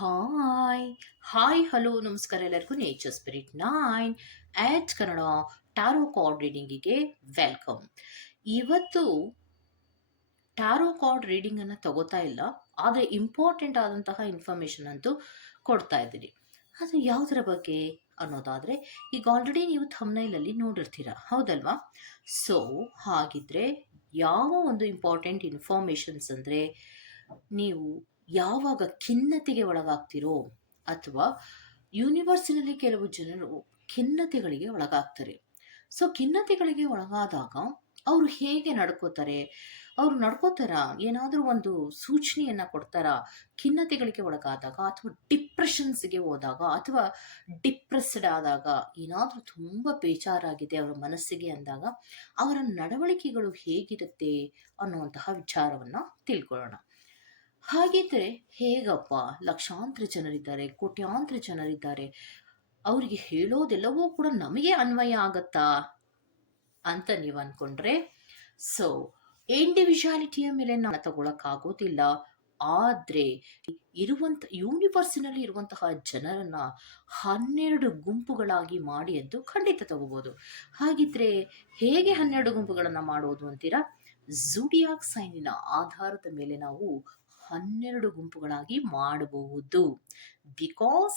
Hi hi hello ನಮಸ್ಕಾರ ಎಲ್ಲರಿಗೂ. Nature spirit nine at Kannada tarot card ರೀಡಿಂಗಿಗೆ welcome ಇವತ್ತು tarot card ರೀಡಿಂಗನ್ನು ತಗೋತಾ ಇಲ್ಲ. ಆದರೆ ಇಂಪಾರ್ಟೆಂಟ್ ಆದಂತಹ ಇನ್ಫಾರ್ಮೇಷನ್ ಅಂತೂ ಕೊಡ್ತಾ ಇದ್ದೀನಿ. ಅದು ಯಾವುದರ ಬಗ್ಗೆ ಅನ್ನೋದಾದರೆ, ಈಗ ಆಲ್ರೆಡಿ ನೀವು ಥಮ್ನೈಲಲ್ಲಿ ನೋಡಿರ್ತೀರ. ಹೌದಲ್ವಾ? ಸೊ ಹಾಗಿದ್ರೆ ಯಾವ ಒಂದು ಇಂಪಾರ್ಟೆಂಟ್ ಇನ್ಫಾರ್ಮೇಷನ್ಸ್ ಅಂದರೆ, ನೀವು ಯಾವಾಗ ಖಿನ್ನತೆಗೆ ಒಳಗಾಗ್ತಿರೋ ಅಥವಾ ಯೂನಿವರ್ಸಿನಲ್ಲಿ ಕೆಲವು ಜನರು ಖಿನ್ನತೆಗಳಿಗೆ ಒಳಗಾಗ್ತಾರೆ. ಸೊ ಖಿನ್ನತೆಗಳಿಗೆ ಒಳಗಾದಾಗ ಅವರು ಹೇಗೆ ನಡ್ಕೋತಾರೆ? ಅವರು ನಡ್ಕೋತಾರ? ಏನಾದರೂ ಒಂದು ಸೂಚನೆಯನ್ನು ಕೊಡ್ತಾರ ಖಿನ್ನತೆಗಳಿಗೆ ಒಳಗಾದಾಗ ಅಥವಾ ಡಿಪ್ರೆಷನ್ಸ್ಗೆ ಹೋದಾಗ ಅಥವಾ ಡಿಪ್ರೆಸ್ಡ್ ಆದಾಗ ಏನಾದರೂ ತುಂಬ ಬೇಜಾರಾಗಿದೆ ಅವರ ಮನಸ್ಸಿಗೆ ಅಂದಾಗ ಅವರ ನಡವಳಿಕೆಗಳು ಹೇಗಿರುತ್ತೆ ಅನ್ನುವಂತಹ ವಿಚಾರವನ್ನು ತಿಳ್ಕೊಳ್ಳೋಣ. ಹಾಗಿದ್ರೆ ಹೇಗಪ್ಪ? ಲಕ್ಷಾಂತರ ಜನರಿದ್ದಾರೆ, ಕೋಟ್ಯಾಂತರ ಜನರಿದ್ದಾರೆ. ಅವರಿಗೆ ಹೇಳೋದೆಲ್ಲವೂ ಕೂಡ ನಮಗೆ ಅನ್ವಯ ಆಗತ್ತಾ? ಅಂತ ನೀವು ಅಂದ್ಕೊಂಡ್ರೆ ಸೊ ಇಂಡಿವಿಜುವಾಲಿಟಿಯ ಮೇಲೆ ನಾವು ತಗೊಳಕ್ಕಾಗೋದಿಲ್ಲ ಆದರೆ, ಇರುವಂತ ಯೂನಿವರ್ಸಿನಲ್ಲಿ ಇರುವಂತಹ ಜನರನ್ನ ಹನ್ನೆರಡು ಗುಂಪುಗಳಾಗಿ ಮಾಡಿ ಎಂದು ಖಂಡಿತ ತಗೋಬಹುದು ಹಾಗಿದ್ರೆ ಹೇಗೆ ಹನ್ನೆರಡು ಗುಂಪುಗಳನ್ನು ಮಾಡೋದು ಅಂತೀರಾ? ಜುಡಿಯಾಕ್ ಸೈನಿನ ಆಧಾರದ ಮೇಲೆ ನಾವು ಹನ್ನೆರಡು ಗುಂಪುಗಳಾಗಿ ಮಾಡಬಹುದು. ಬಿಕಾಸ್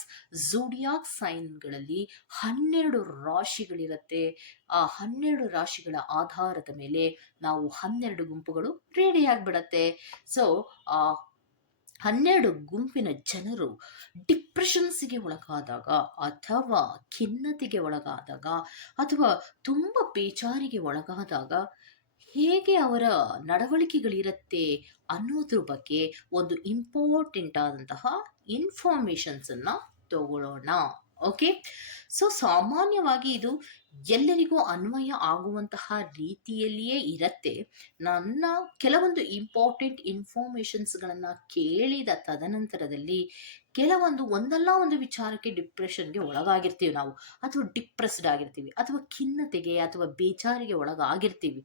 ಝೂಡಿಯಾಕ್ ಸೈನ್ಗಳಲ್ಲಿ ಹನ್ನೆರಡು ರಾಶಿಗಳಿರುತ್ತೆ. ಆ ಹನ್ನೆರಡು ರಾಶಿಗಳ ಆಧಾರದ ಮೇಲೆ ನಾವು ಹನ್ನೆರಡು ಗುಂಪುಗಳು ರೆಡಿ ಆಗಿಬಿಡತ್ತೆ. ಸೊ ಆ ಹನ್ನೆರಡು ಗುಂಪಿನ ಜನರು ಡಿಪ್ರೆಷನ್ಸ್ಗೆ ಒಳಗಾದಾಗ ಅಥವಾ ಖಿನ್ನತೆಗೆ ಒಳಗಾದಾಗ ಅಥವಾ ತುಂಬ ಬೇಜಾರಿಗೆ ಒಳಗಾದಾಗ ಹೇಗೆ ಅವರ ನಡವಳಿಕೆಗಳಿರುತ್ತೆ ಅನ್ನೋದ್ರ ಬಗ್ಗೆ ಒಂದು ಇಂಪಾರ್ಟೆಂಟ್ ಆದಂತಹ ಇನ್ಫಾರ್ಮೇಷನ್ಸನ್ನು ತಗೊಳ್ಳೋಣ ಓಕೆ ಸೊ ಸಾಮಾನ್ಯವಾಗಿ ಇದು ಎಲ್ಲರಿಗೂ ಅನ್ವಯ ಆಗುವಂತಹ ರೀತಿಯಲ್ಲಿಯೇ ಇರತ್ತೆ. ನನ್ನ ಕೆಲವೊಂದು ಇಂಪಾರ್ಟೆಂಟ್ ಇನ್ಫಾರ್ಮೇಷನ್ಸ್ಗಳನ್ನು ಕೇಳಿದ ತದನಂತರದಲ್ಲಿ ಕೆಲವೊಂದು ಒಂದಲ್ಲ ಒಂದು ವಿಚಾರಕ್ಕೆ ಡಿಪ್ರೆಷನ್ಗೆ ಒಳಗಾಗಿರ್ತೀವಿ ನಾವು. ಅಥವಾ ಡಿಪ್ರೆಸ್ಡ್ ಆಗಿರ್ತೀವಿ, ಅಥವಾ ಖಿನ್ನತೆಗೆ, ಅಥವಾ ಬೇಜಾರಿಗೆ ಒಳಗಾಗಿರ್ತೀವಿ.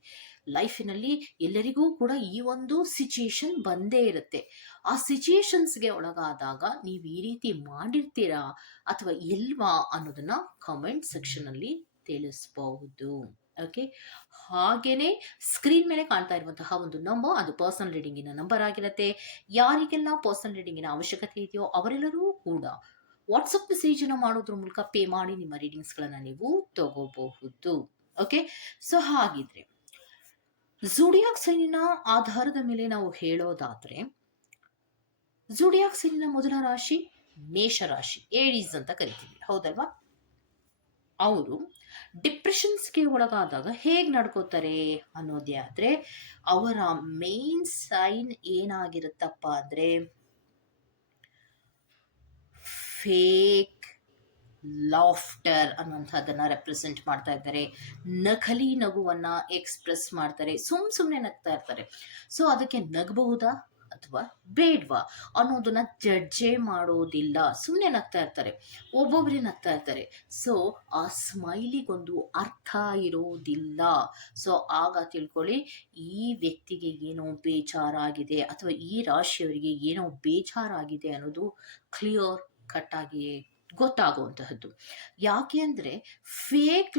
ಲೈಫಿನಲ್ಲಿ ಎಲ್ಲರಿಗೂ ಕೂಡ ಈ ಒಂದು ಸಿಚುಯೇಷನ್ ಬಂದೇ ಇರುತ್ತೆ. ಆ ಸಿಚುಯೇಷನ್ಸ್ಗೆ ಒಳಗಾದಾಗ ನೀವು ಈ ರೀತಿ ಮಾಡಿರ್ತೀರಾ ಅಥವಾ ಇಲ್ವಾ ಅನ್ನೋದನ್ನ ಕಮೆಂಟ್ ಸೆಕ್ಷನಲ್ಲಿ ತಿಳಿಸಬಹುದು. ಓಕೆ ಹಾಗೇನೆ ಸ್ಕ್ರೀನ್ ಮೇಲೆ ಕಾಣ್ತಾ ಇರುವಂತಹ ಒಂದು ನಂಬರ್ ಅದು ಪರ್ಸನಲ್ ರೀಡಿಂಗಿನ ನಂಬರ್ ಆಗಿರುತ್ತೆ. ಯಾರಿಗೆಲ್ಲ ಪರ್ಸನಲ್ ರೀಡಿಂಗಿನ ಅವಶ್ಯಕತೆ ಇದೆಯೋ ಅವರೆಲ್ಲರೂ ಕೂಡ ವಾಟ್ಸಪ್ ಮೆಸೇಜನ್ನು ಮಾಡೋದ್ರ ಮೂಲಕ ಪೇ ಮಾಡಿ ನಿಮ್ಮ ರೀಡಿಂಗ್ಸ್ಗಳನ್ನು ನೀವು ತಗೋಬಹುದು. ಓಕೆ ಸೊ ಹಾಗಿದ್ರೆ ಝುಡಿಯಾಕ್ ಸೈನಿನ ಆಧಾರದ ಮೇಲೆ ನಾವು ಹೇಳೋದಾದ್ರೆ ಝುಡಿಯಾಕ್ ಸೈನಿನ ಮೊದಲ ರಾಶಿ ಮೇಷ ರಾಶಿ ಏಡೀಸ್ ಅಂತ ಕರಿತೀವಿ. ಹೌದಲ್ವಾ? ಅವರು ಡಿಪ್ರೆಷನ್ಸ್ಗೆ ಒಳಗಾದಾಗ ಹೇಗೆ ನಡ್ಕೋತಾರೆ ಅನ್ನೋದೇ ಆದರೆ, ಅವರ ಮೇನ್ ಸೈನ್ ಏನಾಗಿರುತ್ತಪ್ಪ ಅಂದರೆ ಫೇಕ್ ಲಾಫ್ಟರ್ ಅನ್ನುವಂಥದ್ದನ್ನು ರೆಪ್ರೆಸೆಂಟ್ ಮಾಡ್ತಾ ಇದ್ದಾರೆ. ನಕಲಿ ನಗುವನ್ನು ಎಕ್ಸ್ಪ್ರೆಸ್ ಮಾಡ್ತಾರೆ. ಸುಮ್ ಸುಮ್ಮನೆ ನಗ್ತಾ ಇರ್ತಾರೆ. ಸೊ ಅದಕ್ಕೆ ನಗಬಹುದಾ? ಅಥವಾ ಬೇಡ್ವಾ ಅನ್ನೋದನ್ನ ಜಡ್ಜೆ ಮಾಡೋದಿಲ್ಲ. ಸುಮ್ಮನೆ ನಗ್ತಾ ಇರ್ತಾರೆ ಒಬ್ಬೊಬ್ಬರೇ ನಗ್ತಾ ಇರ್ತಾರೆ. ಸೊ ಆ ಸ್ಮೈಲಿಗೊಂದು ಅರ್ಥ ಇರೋದಿಲ್ಲ. ಸೊ ಆಗ ತಿಳ್ಕೊಳ್ಳಿ, ಈ ವ್ಯಕ್ತಿಗೆ ಏನೋ ಬೇಜಾರಾಗಿದೆ ಅಥವಾ ಈ ರಾಶಿಯವರಿಗೆ ಏನೋ ಬೇಜಾರಾಗಿದೆ ಅನ್ನೋದು ಕ್ಲಿಯರ್ ಕಟ್ ಆಗಿ ಗೊತ್ತಾಗುವಂತಹದ್ದು. ಯಾಕೆ ಅಂದರೆ ಫೇಕ್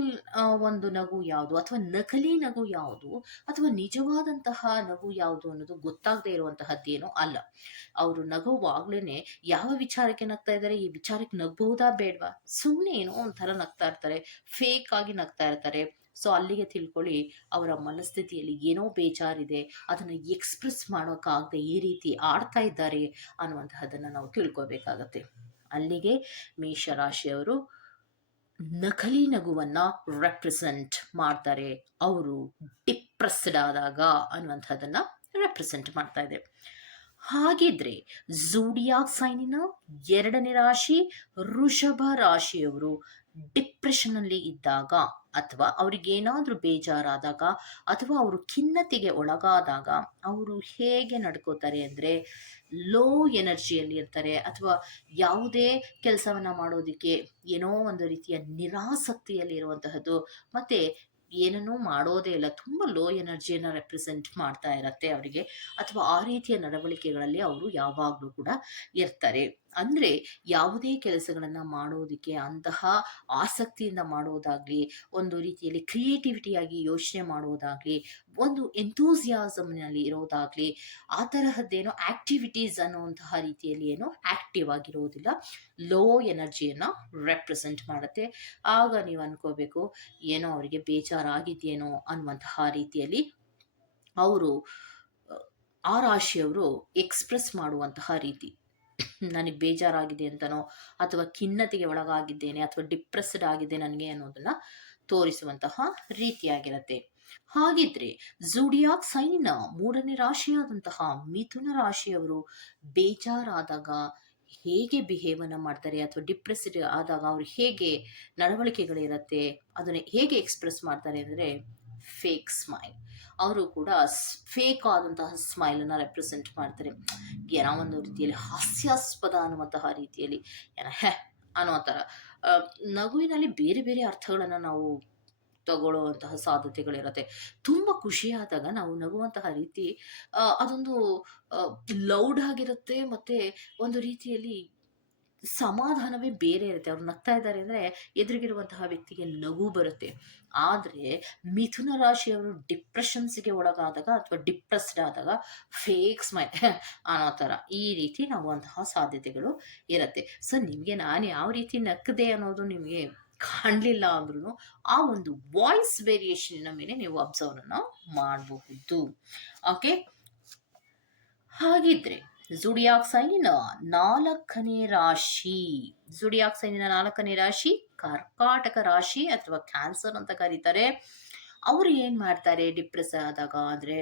ಒಂದು ನಗು ಯಾವುದು ಅಥವಾ ನಕಲಿ ನಗು ಯಾವುದು ಅಥವಾ ನಿಜವಾದಂತಹ ನಗು ಯಾವುದು ಅನ್ನೋದು ಗೊತ್ತಾಗದೇ ಇರುವಂತಹದ್ದೇನೋ ಅಲ್ಲ. ಅವರು ನಗುವಾಗ್ಲೇ ಯಾವ ವಿಚಾರಕ್ಕೆ ನಗ್ತಾ ಇದ್ದಾರೆ, ಈ ವಿಚಾರಕ್ಕೆ ನಗ್ಬಹುದಾ ಬೇಡವಾ? ಸುಮ್ಮನೆ ಏನೋ ಒಂಥರ ನಗ್ತಾ ಇರ್ತಾರೆ ಫೇಕ್ ಆಗಿ ನಗ್ತಾ ಇರ್ತಾರೆ. ಸೊ ಅಲ್ಲಿಗೆ ತಿಳ್ಕೊಳ್ಳಿ, ಅವರ ಮನಸ್ಥಿತಿಯಲ್ಲಿ ಏನೋ ಬೇಜಾರಿದೆ, ಅದನ್ನು ಎಕ್ಸ್ಪ್ರೆಸ್ ಮಾಡೋಕ್ಕಾಗದೆ ಈ ರೀತಿ ಆಡ್ತಾ ಇದ್ದಾರೆ ಅನ್ನುವಂತಹದ್ದನ್ನು ನಾವು ತಿಳ್ಕೊಬೇಕಾಗತ್ತೆ. ಅಲ್ಲಿಗೆ ಮೇಷರಾಶಿಯವರು ನಕಲಿ ನಗುವನ್ನ ರೆಪ್ರೆಸೆಂಟ್ ಮಾಡ್ತಾರೆ. ಅವರು ಡಿಪ್ರೆಸ್ಡ್ ಆದಾಗ ಅನ್ನುವಂಥದ್ದನ್ನು ರೆಪ್ರೆಸೆಂಟ್ ಮಾಡ್ತಾ ಇದೆ. ಹಾಗಿದ್ರೆ ಝೂಡಿಯಾಕ್ ಸೈನಿನ ಎರಡನೇ ರಾಶಿ ಋಷಭ ರಾಶಿಯವರು ಡಿಪ್ರೆಷನ್ನಲ್ಲಿ ಇದ್ದಾಗ ಅಥವಾ ಅವರಿಗೇನಾದರೂ ಬೇಜಾರಾದಾಗ ಅಥವಾ ಅವರು ಖಿನ್ನತೆಗೆ ಒಳಗಾದಾಗ ಅವರು ಹೇಗೆ ನಡ್ಕೋತಾರೆ ಅಂದರೆ ಲೋ ಎನರ್ಜಿಯಲ್ಲಿ ಇರ್ತಾರೆ ಅಥವಾ ಯಾವುದೇ ಕೆಲಸವನ್ನು ಮಾಡೋದಕ್ಕೆ ಏನೋ ಒಂದು ರೀತಿಯ ನಿರಾಸಕ್ತಿಯಲ್ಲಿ ಇರುವಂತಹದ್ದು ಮತ್ತು ಏನನ್ನೂ ಮಾಡೋದೇ ಇಲ್ಲ, ತುಂಬ ಲೋ ಎನರ್ಜಿಯನ್ನು ರೆಪ್ರೆಸೆಂಟ್ ಮಾಡ್ತಾ ಇರತ್ತೆ ಅವರಿಗೆ ಅಥವಾ ಆ ರೀತಿಯ ನಡವಳಿಕೆಗಳಲ್ಲಿ ಅವರು ಯಾವಾಗಲೂ ಕೂಡ ಇರ್ತಾರೆ. ಅಂದರೆ ಯಾವುದೇ ಕೆಲಸಗಳನ್ನು ಮಾಡೋದಕ್ಕೆ ಅಂತಹ ಆಸಕ್ತಿಯಿಂದ ಮಾಡೋದಾಗಲಿ, ಒಂದು ರೀತಿಯಲ್ಲಿ ಕ್ರಿಯೇಟಿವಿಟಿಯಾಗಿ ಯೋಚನೆ ಮಾಡೋದಾಗಲಿ, ಒಂದು ಎಂತೂಸಿಯಾಸಮ್ನಲ್ಲಿ ಇರೋದಾಗಲಿ, ಆ ತರಹದ್ದೇನೋ ಆಕ್ಟಿವಿಟೀಸ್ ಅನ್ನುವಂತಹ ರೀತಿಯಲ್ಲಿ ಏನೋ ಆಕ್ಟಿವ್ ಆಗಿರೋದಿಲ್ಲ. ಲೋ ಎನರ್ಜಿಯನ್ನು ರೆಪ್ರೆಸೆಂಟ್ ಮಾಡುತ್ತೆ. ಆಗ ನೀವು ಅನ್ಕೋಬೇಕು, ಏನೋ ಅವರಿಗೆ ಬೇಜಾರಾಗಿದೆಯೇನೋ ಅನ್ನುವಂತಹ ರೀತಿಯಲ್ಲಿ ಅವರು, ಆ ರಾಶಿಯವರು ಎಕ್ಸ್ಪ್ರೆಸ್ ಮಾಡುವಂತಹ ರೀತಿ. ನನಗೆ ಬೇಜಾರಾಗಿದೆ ಅಂತನೋ ಅಥವಾ ಖಿನ್ನತೆಗೆ ಒಳಗಾಗಿದ್ದೇನೆ ಅಥವಾ ಡಿಪ್ರೆಸ್ಡ್ ಆಗಿದೆ ನನಗೆ ಅನ್ನೋದನ್ನ ತೋರಿಸುವಂತಹ ರೀತಿಯಾಗಿರುತ್ತೆ. ಹಾಗಿದ್ರೆ ಜುಡಿಯಾಕ್ ಸೈನ್ನ ಮೂರನೇ ರಾಶಿಯಾದಂತಹ ಮಿಥುನ ರಾಶಿಯವರು ಬೇಜಾರಾದಾಗ ಹೇಗೆ ಬಿಹೇವನ್ನ ಮಾಡ್ತಾರೆ ಅಥವಾ ಡಿಪ್ರೆಸ್ಡ್ ಆದಾಗ ಅವ್ರು ಹೇಗೆ ನಡವಳಿಕೆಗಳಿರುತ್ತೆ, ಅದನ್ನು ಹೇಗೆ ಎಕ್ಸ್ಪ್ರೆಸ್ ಮಾಡ್ತಾರೆ ಅಂದರೆ ಫೇಕ್ ಸ್ಮೈಲ್ ಅವರು ಕೂಡ ಫೇಕ್ ಆದಂತಹ ಸ್ಮೈಲನ್ನು ರೆಪ್ರೆಸೆಂಟ್ ಮಾಡ್ತಾರೆ. ಏನೋ ಒಂದು ರೀತಿಯಲ್ಲಿ ಹಾಸ್ಯಾಸ್ಪದ ಅನ್ನುವಂತಹ ರೀತಿಯಲ್ಲಿ, ಏನೋ ಹೆ ಅನ್ನೋ ಥರ ನಗುವಿನಲ್ಲಿ ಬೇರೆ ಬೇರೆ ಅರ್ಥಗಳನ್ನು ನಾವು ತಗೊಳ್ಳುವಂತಹ ಸಾಧ್ಯತೆಗಳಿರುತ್ತೆ. ತುಂಬ ಖುಷಿಯಾದಾಗ ನಾವು ನಗುವಂತಹ ರೀತಿ ಅದೊಂದು ಲೌಡ್ ಆಗಿರುತ್ತೆ ಮತ್ತು ಒಂದು ರೀತಿಯಲ್ಲಿ ಸಮಾಧಾನವೇ ಬೇರೆ ಇರುತ್ತೆ. ಅವ್ರು ನಗ್ತಾ ಇದ್ದಾರೆ ಅಂದರೆ ಎದುರಿಗಿರುವಂತಹ ವ್ಯಕ್ತಿಗೆ ನಗು ಬರುತ್ತೆ. ಆದರೆ ಮಿಥುನ ರಾಶಿಯವರು ಡಿಪ್ರೆಷನ್ಸ್ಗೆ ಒಳಗಾದಾಗ ಅಥವಾ ಡಿಪ್ರೆಸ್ಡ್ ಆದಾಗ ಫೇಕ್ ಸ್ಮೈಲ್ ಅನ್ನೋ ಥರ ಈ ರೀತಿ ನಗುವಂತಹ ಸಾಧ್ಯತೆಗಳು ಇರುತ್ತೆ. ಸೊ, ನಿಮಗೆ ನಾನು ಯಾವ ರೀತಿ ನಕ್ಕದೆ ಅನ್ನೋದು ನಿಮಗೆ ಕಾಣಲಿಲ್ಲ ಅಂದ್ರೂ ಆ ಒಂದು ವಾಯ್ಸ್ ವೇರಿಯೇಷನ್ನ ಮೇಲೆ ನೀವು ಅಬ್ಸರ್ವ್ನ ಮಾಡಬಹುದು. ಓಕೆ? ಹಾಗಿದ್ರೆ ಜುಡಿಯಾಕ್ ಸೈನಿನ ನಾಲ್ಕನೇ ರಾಶಿ. ಜುಡಿಯಾಕ್ ಸೈನಿನ ನಾಲ್ಕನೇ ರಾಶಿ, ಕರ್ಕಾಟಕ ರಾಶಿ ಅಥವಾ ಕ್ಯಾನ್ಸರ್ ಅಂತ ಕರೀತಾರೆ. ಅವರು ಏನು ಮಾಡ್ತಾರೆ? ಡಿಪ್ರೆಸ್ ಆದಾಗ ಅಂದರೆ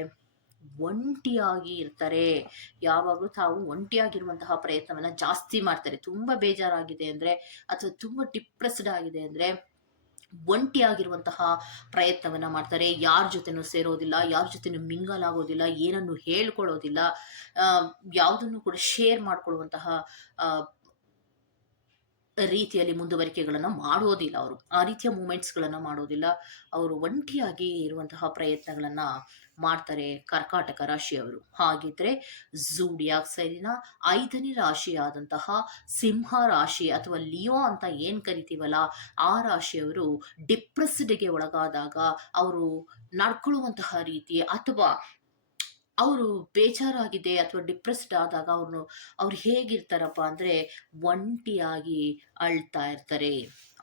ಒಂಟಿಯಾಗಿ ಇರ್ತಾರೆ. ಯಾವಾಗಲೂ ತಾವು ಒಂಟಿಯಾಗಿರುವಂತಹ ಪ್ರಯತ್ನವನ್ನು ಜಾಸ್ತಿ ಮಾಡ್ತಾರೆ. ತುಂಬ ಬೇಜಾರಾಗಿದೆ ಅಂದರೆ ಅಥವಾ ತುಂಬ ಡಿಪ್ರೆಸ್ಡ್ ಆಗಿದೆ ಅಂದರೆ ಒಂಟಿಯಾಗಿರುವಂತಹ ಪ್ರಯತ್ನವನ್ನು ಮಾಡ್ತಾರೆ. ಯಾರ ಜೊತೆನೂ ಸೇರೋದಿಲ್ಲ, ಯಾರ ಜೊತೆನೂ ಮಿಂಗಲ್ ಆಗೋದಿಲ್ಲ ಏನನ್ನು ಹೇಳ್ಕೊಳ್ಳೋದಿಲ್ಲ ಯಾವುದನ್ನು ಕೂಡ ಶೇರ್ ಮಾಡ್ಕೊಳ್ಳುವಂತಹ ರೀತಿಯಲ್ಲಿ ಮುಂದುವರಿಕೆಗಳನ್ನು ಮಾಡೋದಿಲ್ಲ ಅವರು. ಆ ರೀತಿಯ ಮೂಮೆಂಟ್ಸ್ಗಳನ್ನು ಮಾಡೋದಿಲ್ಲ. ಅವರು ಒಂಟಿಯಾಗಿ ಇರುವಂತಹ ಪ್ರಯತ್ನಗಳನ್ನು ಮಾಡ್ತಾರೆ ಕರ್ಕಾಟಕ ರಾಶಿಯವರು. ಹಾಗಿದ್ರೆ ಝೂಡಿಯಾಕ್ ಸೈಡಿನ ಐದನೇ ರಾಶಿಯಾದಂತಹ ಸಿಂಹ ರಾಶಿ ಅಥವಾ ಲಿಯೋ ಅಂತ ಏನು ಕರಿತೀವಲ್ಲ, ಆ ರಾಶಿಯವರು ಡಿಪ್ರೆಸ್ಡ್ಗೆ ಒಳಗಾದಾಗ ಅವರು ನಡ್ಕೊಳ್ಳುವಂತಹ ರೀತಿ ಅಥವಾ ಅವರು ಬೇಜಾರಾಗಿದೆ ಅಥವಾ ಡಿಪ್ರೆಸ್ಡ್ ಆದಾಗ ಅವ್ರನ್ನು ಅವ್ರು ಹೇಗಿರ್ತಾರಪ್ಪ ಅಂದರೆ ಒಂಟಿಯಾಗಿ ಅಳ್ತಾ ಇರ್ತಾರೆ.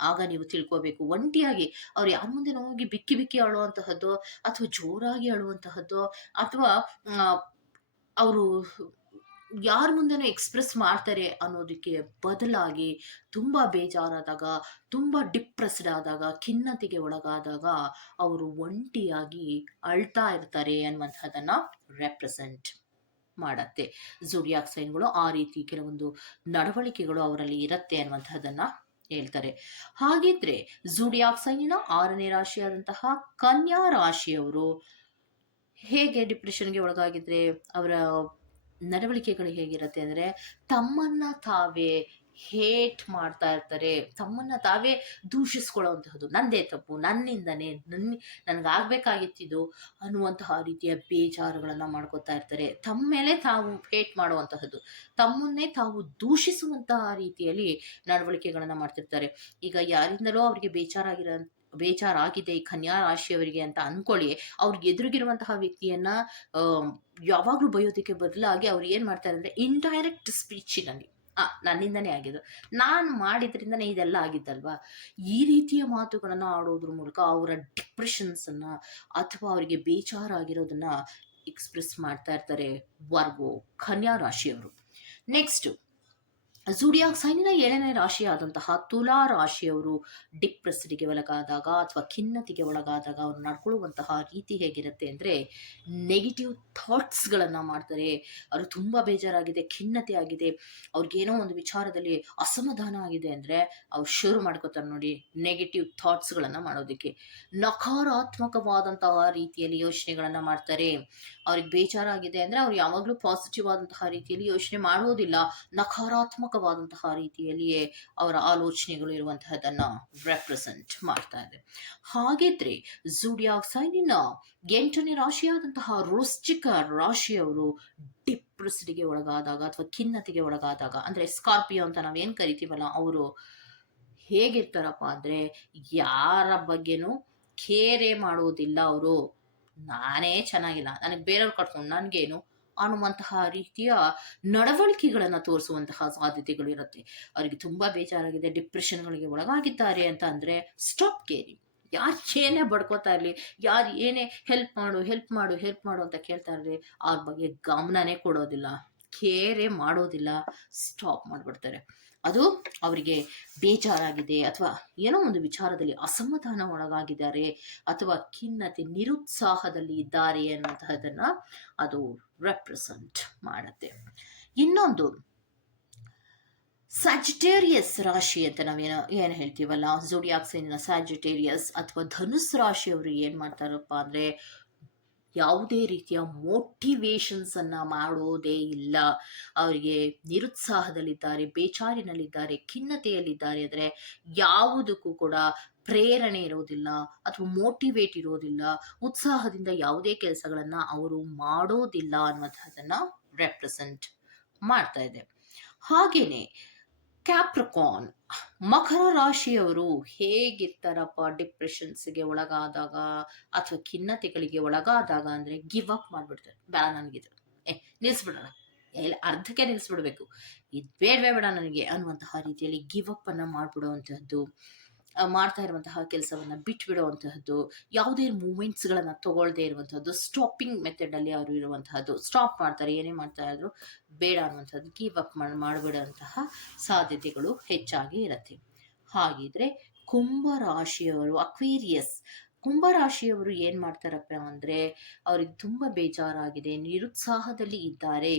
ಆಗ ನೀವು ತಿಳ್ಕೋಬೇಕು. ಒಂಟಿಯಾಗಿ ಅವ್ರು ಯಾರ ಮುಂದೆ ಹೋಗಿ ಬಿಕ್ಕಿ ಬಿಕ್ಕಿ ಅಳುವಂತಹದ್ದು ಅಥವಾ ಜೋರಾಗಿ ಅಳುವಂತಹದ್ದು ಅಥವಾ ಅವರು ಯಾರ ಮುಂದೆನೂ ಎಕ್ಸ್ಪ್ರೆಸ್ ಮಾಡ್ತಾರೆ ಅನ್ನೋದಕ್ಕೆ ಬದಲಾಗಿ ತುಂಬ ಬೇಜಾರಾದಾಗ, ತುಂಬ ಡಿಪ್ರೆಸ್ಡ್ ಆದಾಗ, ಖಿನ್ನತೆಗೆ ಒಳಗಾದಾಗ ಅವರು ಒಂಟಿಯಾಗಿ ಅಳ್ತಾ ಇರ್ತಾರೆ ಅನ್ನುವಂಥದ್ದನ್ನು ರೆಪ್ರೆಸೆಂಟ್ ಮಾಡತ್ತೆ. ಜುಡಿಯಾಕ್ ಸೈನ್ಗಳು ಆ ರೀತಿ ಕೆಲವೊಂದು ನಡವಳಿಕೆಗಳು ಅವರಲ್ಲಿ ಇರುತ್ತೆ ಅನ್ನುವಂಥದ್ದನ್ನ ಹೇಳ್ತಾರೆ. ಹಾಗಿದ್ರೆ ಜುಡಿಯಾಕ್ ಸೈನ್ನ ಆರನೇ ರಾಶಿಯಾದಂತಹ ಕನ್ಯಾ ರಾಶಿಯವರು ಹೇಗೆ ಡಿಪ್ರೆಷನ್ಗೆ ಒಳಗಾಗಿದ್ರೆ ಅವರ ನಡವಳಿಕೆಗಳು ಹೇಗಿರುತ್ತೆ ಅಂದರೆ ತಮ್ಮನ್ನ ತಾವೇ ಹೇಟ್ ಮಾಡ್ತಾ ಇರ್ತಾರೆ. ತಮ್ಮನ್ನ ತಾವೇ ದೂಷಿಸ್ಕೊಳ್ಳೋವಂತಹದ್ದು. ನಂದೇ ತಪ್ಪು, ನನ್ನಿಂದನೇ ನನ್ನ ನನಗಾಗಬೇಕಾಗಿತ್ತಿದು ಅನ್ನುವಂತಹ ರೀತಿಯ ಬೇಜಾರುಗಳನ್ನು ಮಾಡ್ಕೋತಾ ಇರ್ತಾರೆ. ತಮ್ಮ ಮೇಲೆ ತಾವು ಹೇಟ್ ಮಾಡುವಂತಹದ್ದು, ತಮ್ಮನ್ನೇ ತಾವು ದೂಷಿಸುವಂತಹ ರೀತಿಯಲ್ಲಿ ನಡವಳಿಕೆಗಳನ್ನು ಮಾಡ್ತಿರ್ತಾರೆ. ಈಗ ಯಾರಿಂದಲೋ ಅವರಿಗೆ ಬೇಜಾರಾಗಿರೋ ಬೇಜಾರಾಗಿದೆ, ಈ ಕನ್ಯಾ ರಾಶಿಯವರಿಗೆ ಅಂತ ಅನ್ಕೊಳ್ಳಿ. ಅವ್ರಿಗೆ ಎದುರಿಗಿರುವಂತಹ ವ್ಯಕ್ತಿಯನ್ನ ಯಾವಾಗಲೂ ಬಯೋದಕ್ಕೆ ಬದಲಾಗಿ ಅವ್ರು ಏನು ಮಾಡ್ತಾರೆ ಅಂದರೆ ಇಂಡೈರೆಕ್ಟ್ ಸ್ಪೀಚಿನಲ್ಲಿ ಆ, ನನ್ನಿಂದನೇ ಆಗಿದ್ದು. ನಾನು ಮಾಡಿದ್ರಿಂದನೇ ಇದೆಲ್ಲ ಆಗಿದ್ದಲ್ವಾ? ಈ ರೀತಿಯ ಮಾತುಗಳನ್ನು ಆಡೋದ್ರ ಮೂಲಕ ಅವರ ಡಿಪ್ರೆಷನ್ಸನ್ನು ಅಥವಾ ಅವರಿಗೆ ಬೇಜಾರಾಗಿರೋದನ್ನ ಎಕ್ಸ್ಪ್ರೆಸ್ ಮಾಡ್ತಾ ಇರ್ತಾರೆ ವರ್ಗೋ ಕನ್ಯಾ ರಾಶಿಯವರು ನೆಕ್ಸ್ಟು ಜುಡಿಯಾಕ್ ಸೈನಿನ ಏಳನೇ ರಾಶಿಯಾದಂತಹ ತುಲಾ ರಾಶಿಯವರು ಡಿಪ್ರೆಸ್ಡ್ಗೆ ಒಳಗಾದಾಗ ಅಥವಾ ಖಿನ್ನತೆಗೆ ಒಳಗಾದಾಗ ಅವರು ನಡ್ಕೊಳ್ಳುವಂತಹ ರೀತಿ ಹೇಗಿರುತ್ತೆ ಅಂದರೆ ನೆಗೆಟಿವ್ ಥಾಟ್ಸ್ಗಳನ್ನು ಮಾಡ್ತಾರೆ. ಅವರು ತುಂಬ ಬೇಜಾರಾಗಿದೆ, ಖಿನ್ನತೆ ಆಗಿದೆ. ಅವ್ರಿಗೇನೋ ಒಂದು ವಿಚಾರದಲ್ಲಿ ಅಸಮಾಧಾನ ಆಗಿದೆ ಅಂದರೆ ಅವ್ರು ಶುರು ಮಾಡ್ಕೋತಾರೆ ನೋಡಿ ನೆಗೆಟಿವ್ ಥಾಟ್ಸ್ಗಳನ್ನು ಮಾಡೋದಕ್ಕೆ. ನಕಾರಾತ್ಮಕವಾದಂತಹ ರೀತಿಯಲ್ಲಿ ಯೋಚನೆಗಳನ್ನು ಮಾಡ್ತಾರೆ. ಅವ್ರಿಗೆ ಬೇಜಾರಾಗಿದೆ ಅಂದರೆ ಅವ್ರು ಯಾವಾಗಲೂ ಪಾಸಿಟಿವ್ ಆದಂತಹ ರೀತಿಯಲ್ಲಿ ಯೋಚನೆ ಮಾಡೋದಿಲ್ಲ. ನಕಾರಾತ್ಮಕ ಋಣಾತ್ಮಕವಾದಂತಹ ರೀತಿಯಲ್ಲಿಯೇ ಅವರ ಆಲೋಚನೆಗಳು ಇರುವಂತಹದನ್ನ ರೆಪ್ರೆಸೆಂಟ್ ಮಾಡ್ತಾ ಇದೆ. ಹಾಗಿದ್ರೆ ಜೂಡಿಯಾಕ್ ಸೈನಿನ ಎಂಟನೇ ರಾಶಿಯಾದಂತಹ ವೃಶ್ಚಿಕ ರಾಶಿಯವರು ಡಿಪ್ರೆಸ್ಡ್ಗೆ ಒಳಗಾದಾಗ ಅಥವಾ ಖಿನ್ನತೆಗೆ ಒಳಗಾದಾಗ, ಅಂದ್ರೆ ಸ್ಕಾರ್ಪಿಯೋ ಅಂತ ನಾವೇನ್ ಕರಿತೀವಲ್ಲ, ಅವರು ಹೇಗಿರ್ತಾರಪ್ಪ ಅಂದ್ರೆ ಯಾರ ಬಗ್ಗೆನೂ ಕೇರೆ ಮಾಡೋದಿಲ್ಲ ಅವರು. ನಾನೇ ಚೆನ್ನಾಗಿಲ್ಲ. ನನಗೆ ಬೇರೆಯವ್ರು ಕಟ್ಕೊಂಡು ನನಗೇನು ಅನ್ನುವಂತಹ ರೀತಿಯ ನಡವಳಿಕೆಗಳನ್ನು ತೋರಿಸುವಂತಹ ಸಾಧ್ಯತೆಗಳು ಇರುತ್ತೆ. ಅವರಿಗೆ ತುಂಬಾ ಬೇಜಾರಾಗಿದೆ, ಡಿಪ್ರೆಷನ್ಗಳಿಗೆ ಒಳಗಾಗಿದ್ದಾರೆ ಅಂತ ಅಂದರೆ ಸ್ಟಾಪ್ ಕೇರಿಂಗ್. ಯಾರು ಏನೇ ಬಡ್ಕೋತಾ ಇರಲಿ, ಯಾರು ಏನೇ ಹೆಲ್ಪ್ ಮಾಡು ಹೆಲ್ಪ್ ಮಾಡು ಹೆಲ್ಪ್ ಮಾಡು ಅಂತ ಕೇಳ್ತಾ ಇರಲಿ, ಅವ್ರ ಬಗ್ಗೆ ಗಮನನೇ ಕೊಡೋದಿಲ್ಲ, ಕೇರೆ ಮಾಡೋದಿಲ್ಲ, ಸ್ಟಾಪ್ ಮಾಡಿಬಿಡ್ತಾರೆ. ಅದು ಅವರಿಗೆ ಬೇಜಾರಾಗಿದೆ ಅಥವಾ ಏನೋ ಒಂದು ವಿಚಾರದಲ್ಲಿ ಅಸಮಾಧಾನ ಒಳಗಾಗಿದ್ದಾರೆ ಅಥವಾ ಖಿನ್ನತೆ, ನಿರುತ್ಸಾಹದಲ್ಲಿ ಇದ್ದಾರೆ ಅನ್ನುವಂತಹದನ್ನ ಅದು ರೆಪ್ರೆಸೆಂಟ್ ಮಾಡುತ್ತೆ. ಇನ್ನೊಂದು ಸ್ಯಾಜಿಟೇರಿಯಸ್ ರಾಶಿ ಅಂತ ನಾವೇನೋ, ಏನು ಹೇಳ್ತೀವಲ್ಲ? ಜೋಡಿಯಾಕ್ಸಿನ ಸ್ಯಾಜಿಟೇರಿಯಸ್ ಅಥವಾ ಧನುಸ್ ರಾಶಿಯವರು ಏನು ಮಾಡ್ತಾರಪ್ಪ ಅಂದರೆ ಯಾವುದೇ ರೀತಿಯ ಮೋಟಿವೇಶನ್ಸ್ ಅನ್ನ ಮಾಡೋದೇ ಇಲ್ಲ. ಅವರಿಗೆ ನಿರುತ್ಸಾಹದಲ್ಲಿದ್ದಾರೆ ಬೇಚಾರಿನಲ್ಲಿದ್ದಾರೆ ಖಿನ್ನತೆಯಲ್ಲಿದ್ದಾರೆ ಅಂದರೆ ಯಾವುದಕ್ಕೂ ಕೂಡ ಪ್ರೇರಣೆ ಇರೋದಿಲ್ಲ ಅಥವಾ ಮೋಟಿವೇಟ್ ಇರೋದಿಲ್ಲ. ಉತ್ಸಾಹದಿಂದ ಯಾವುದೇ ಕೆಲಸಗಳನ್ನು ಅವರು ಮಾಡೋದಿಲ್ಲ ಅನ್ನುವಂಥದ್ದನ್ನು ರೆಪ್ರೆಸೆಂಟ್ ಮಾಡ್ತಾ ಇದೆ. ಹಾಗೇನೆ ಕ್ಯಾಪ್ರಿಕಾನ್ ಮಕರ ರಾಶಿಯವರು ಹೇಗಿರ್ತಾರಪ್ಪ ಡಿಪ್ರೆಷನ್ಸ್ಗೆ ಒಳಗಾದಾಗ ಅಥವಾ ಖಿನ್ನತೆಗಳಿಗೆ ಒಳಗಾದಾಗ ಅಂದ್ರೆ ಗಿವ್ ಅಪ್ ಮಾಡ್ಬಿಡ್ತಾರೆ. ಬೇಡ ನನಗಿದ್ರು ಏ ನಿಲ್ಲಿಸ್ಬಿಡೋಣ ಎಲ್ಲ ಅರ್ಧಕ್ಕೆ ನಿಲ್ಲಿಸ್ಬಿಡ್ಬೇಕು ಇದು ಬೇಡವೇ ಬೇಡ ನನಗೆ ಅನ್ನುವಂತಹ ರೀತಿಯಲ್ಲಿ ಗಿವ್ ಅಪ್ ಅನ್ನ ಮಾಡ್ಬಿಡುವಂತಹದ್ದು. ಆ, ಮಾಡ್ತಾ ಇರುವಂತಹ ಕೆಲಸವನ್ನ ಬಿಟ್ಬಿಡುವಂತಹದ್ದು, ಯಾವುದೇ ಮೂಮೆಂಟ್ಸ್ಗಳನ್ನು ತಗೊಳ್ದೇ ಇರುವಂಥದ್ದು ಸ್ಟಾಪಿಂಗ್ ಮೆಥಡ್ ಅಲ್ಲಿ ಅವರು ಇರುವಂತಹದ್ದು ಸ್ಟಾಪ್ ಮಾಡ್ತಾರೆ, ಏನೇ ಮಾಡ್ತಾ ಇದ್ರು ಬೇಡ ಅನ್ನುವಂಥದ್ದು ಗಿವ್ ಅಪ್ ಮಾಡಿ, ಮಾಡಿಬಿಡುವಂತಹ ಸಾಧ್ಯತೆಗಳು ಹೆಚ್ಚಾಗಿ ಇರುತ್ತೆ. ಹಾಗಿದ್ರೆ ಕುಂಭ ರಾಶಿಯವರು ಅಕ್ವೇರಿಯಸ್ ಕುಂಭ ರಾಶಿಯವರು ಏನ್ ಮಾಡ್ತಾರಪ್ಪ ಅಂದ್ರೆ, ಅವ್ರಿಗೆ ತುಂಬಾ ಬೇಜಾರಾಗಿದೆ, ನಿರುತ್ಸಾಹದಲ್ಲಿ ಇದ್ದಾರೆ,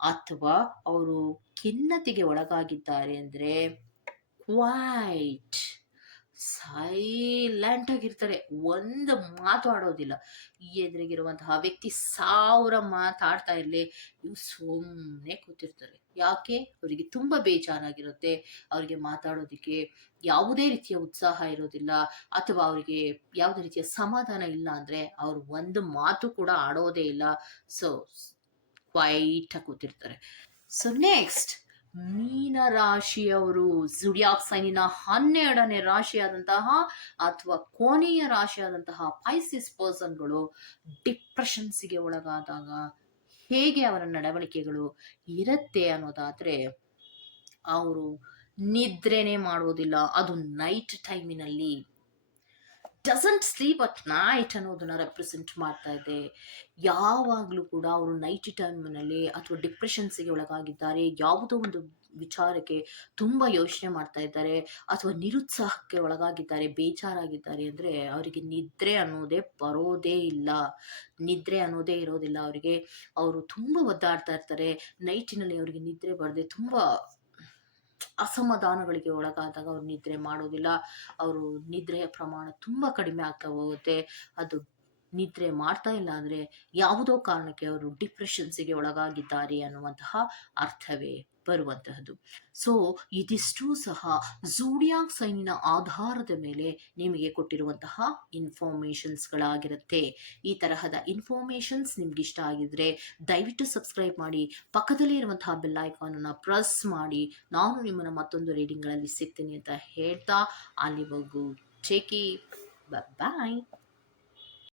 ಅಥವಾ ಅವರು ಖಿನ್ನತೆಗೆ ಒಳಗಾಗಿದ್ದಾರೆ ಅಂದ್ರೆ ಕ್ವೈಟ್ ಸೈಲೆಂಟ್ ಆಗಿರ್ತಾರೆ. ಒಂದು ಮಾತು ಆಡೋದಿಲ್ಲ. ಎದುರಿಗಿರುವಂತಹ ವ್ಯಕ್ತಿ ಸಾವಿರ ಮಾತಾಡ್ತಾ ಇರಲಿ, ಇವ್ರು ಸುಮ್ಮನೆ ಕೂತಿರ್ತಾರೆ. ಯಾಕೆ? ಅವರಿಗೆ ತುಂಬ ಬೇಜಾರಾಗಿರುತ್ತೆ. ಅವರಿಗೆ ಮಾತಾಡೋದಕ್ಕೆ ಯಾವುದೇ ರೀತಿಯ ಉತ್ಸಾಹ ಇರೋದಿಲ್ಲ. ಅಥವಾ ಅವರಿಗೆ ಯಾವುದೇ ರೀತಿಯ ಸಮಾಧಾನ ಇಲ್ಲ ಅಂದರೆ ಅವರು ಒಂದು ಮಾತು ಕೂಡ ಆಡೋದೇ ಇಲ್ಲ. ಸೊ ಆಗಿ ಕೂತಿರ್ತಾರೆ. ಸೊ ನೆಕ್ಸ್ಟ್ ಮೀನ ರಾಶಿಯವರು ಜುಡಿಯಾಕ್ ಸೈನಿನ ಹನ್ನೆರಡನೇ ರಾಶಿಯಾದಂತಹ ಅಥವಾ ಕೋಣೆಯ ರಾಶಿಯಾದಂತಹ ಪೈಸಿಸ್ ಪರ್ಸನ್ಗಳು ಡಿಪ್ರೆಷನ್ಸ್ಗೆ ಒಳಗಾದಾಗ ಹೇಗೆ ಅವರ ನಡವಳಿಕೆಗಳು ಇರುತ್ತೆ ಅನ್ನೋದಾದ್ರೆ, ಅವರು ನಿದ್ರೆನೇ ಮಾಡೋದಿಲ್ಲ ಅದು ನೈಟ್ ಟೈಮಿನಲ್ಲಿ ಡಸಂಟ್ ಸ್ಲೀಪ್ ಅಟ್ ನೈಟ್ ಅನ್ನೋದನ್ನ ರೆಪ್ರೆಸೆಂಟ್ ಮಾಡ್ತಾ ಇದೆ. ಯಾವಾಗಲೂ ಕೂಡ ಅವರು ನೈಟ್ ಟೈಮ್ನಲ್ಲಿ ಅಥವಾ ಡಿಪ್ರೆಷನ್ಸ್ಗೆ ಒಳಗಾಗಿದ್ದಾರೆ, ಯಾವುದೋ ಒಂದು ವಿಚಾರಕ್ಕೆ ತುಂಬ ಯೋಚನೆ ಮಾಡ್ತಾ ಇದ್ದಾರೆ, ಅಥವಾ ನಿರುತ್ಸಾಹಕ್ಕೆ ಒಳಗಾಗಿದ್ದಾರೆ, ಬೇಜಾರಾಗಿದ್ದಾರೆ ಅಂದರೆ ಅವರಿಗೆ ನಿದ್ರೆ ಅನ್ನೋದೇ ಬರೋದೇ ಇಲ್ಲ. ನಿದ್ರೆ ಅನ್ನೋದೇ ಇರೋದಿಲ್ಲ ಅವರಿಗೆ. ಅವರು ತುಂಬ ಒದ್ದಾಡ್ತಾ ಇರ್ತಾರೆ. ನೈಟಿನಲ್ಲಿ ಅವರಿಗೆ ನಿದ್ರೆ ಬರದೆ ತುಂಬ ಅಸಮಾಧಾನಗಳಿಗೆ ಒಳಗಾದಾಗ ಅವ್ರು ನಿದ್ರೆ ಮಾಡೋದಿಲ್ಲ. ಅವರು ನಿದ್ರೆಯ ಪ್ರಮಾಣ ತುಂಬ ಕಡಿಮೆ ಆಗ್ತಾ ಹೋಗುತ್ತೆ. ಅದು ನಿದ್ರೆ ಮಾಡ್ತಾ ಇಲ್ಲ ಅಂದರೆ ಯಾವುದೋ ಕಾರಣಕ್ಕೆ ಅವರು ಡಿಪ್ರೆಷನ್ಸಿಗೆ ಒಳಗಾಗಿದ್ದಾರೆ ಅನ್ನುವಂತಹ ಅರ್ಥವೇ ಬರುವಂತಹದ್ದು. ಸೊ ಇದಿಷ್ಟು ಸಹ ಝೂಡಿಯಾಕ್ ಸೈನಿನ ಆಧಾರದ ಮೇಲೆ ನಿಮಗೆ ಕೊಟ್ಟಿರುವಂತಹ ಇನ್ಫಾರ್ಮೇಷನ್ಸ್ಗಳಾಗಿರುತ್ತೆ ಈ ತರಹದ ಇನ್ಫಾರ್ಮೇಷನ್ಸ್ ನಿಮ್ಗೆ ಇಷ್ಟ ಆಗಿದ್ರೆ ದಯವಿಟ್ಟು ಸಬ್ಸ್ಕ್ರೈಬ್ ಮಾಡಿ, ಪಕ್ಕದಲ್ಲಿ ಇರುವಂತಹ ಬೆಲ್ ಐಕಾನನ್ನು ಪ್ರೆಸ್ ಮಾಡಿ, ನಾನು ನಿಮ್ಮನ್ನು ಮತ್ತೊಂದು ರೀಡಿಂಗ್ಗಳಲ್ಲಿ ಸಿಗ್ತೀನಿ ಅಂತ ಹೇಳ್ತಾ ಅಲ್ಲಿವರೆಗೂ ಟೇಕಿ ಬಾಯ್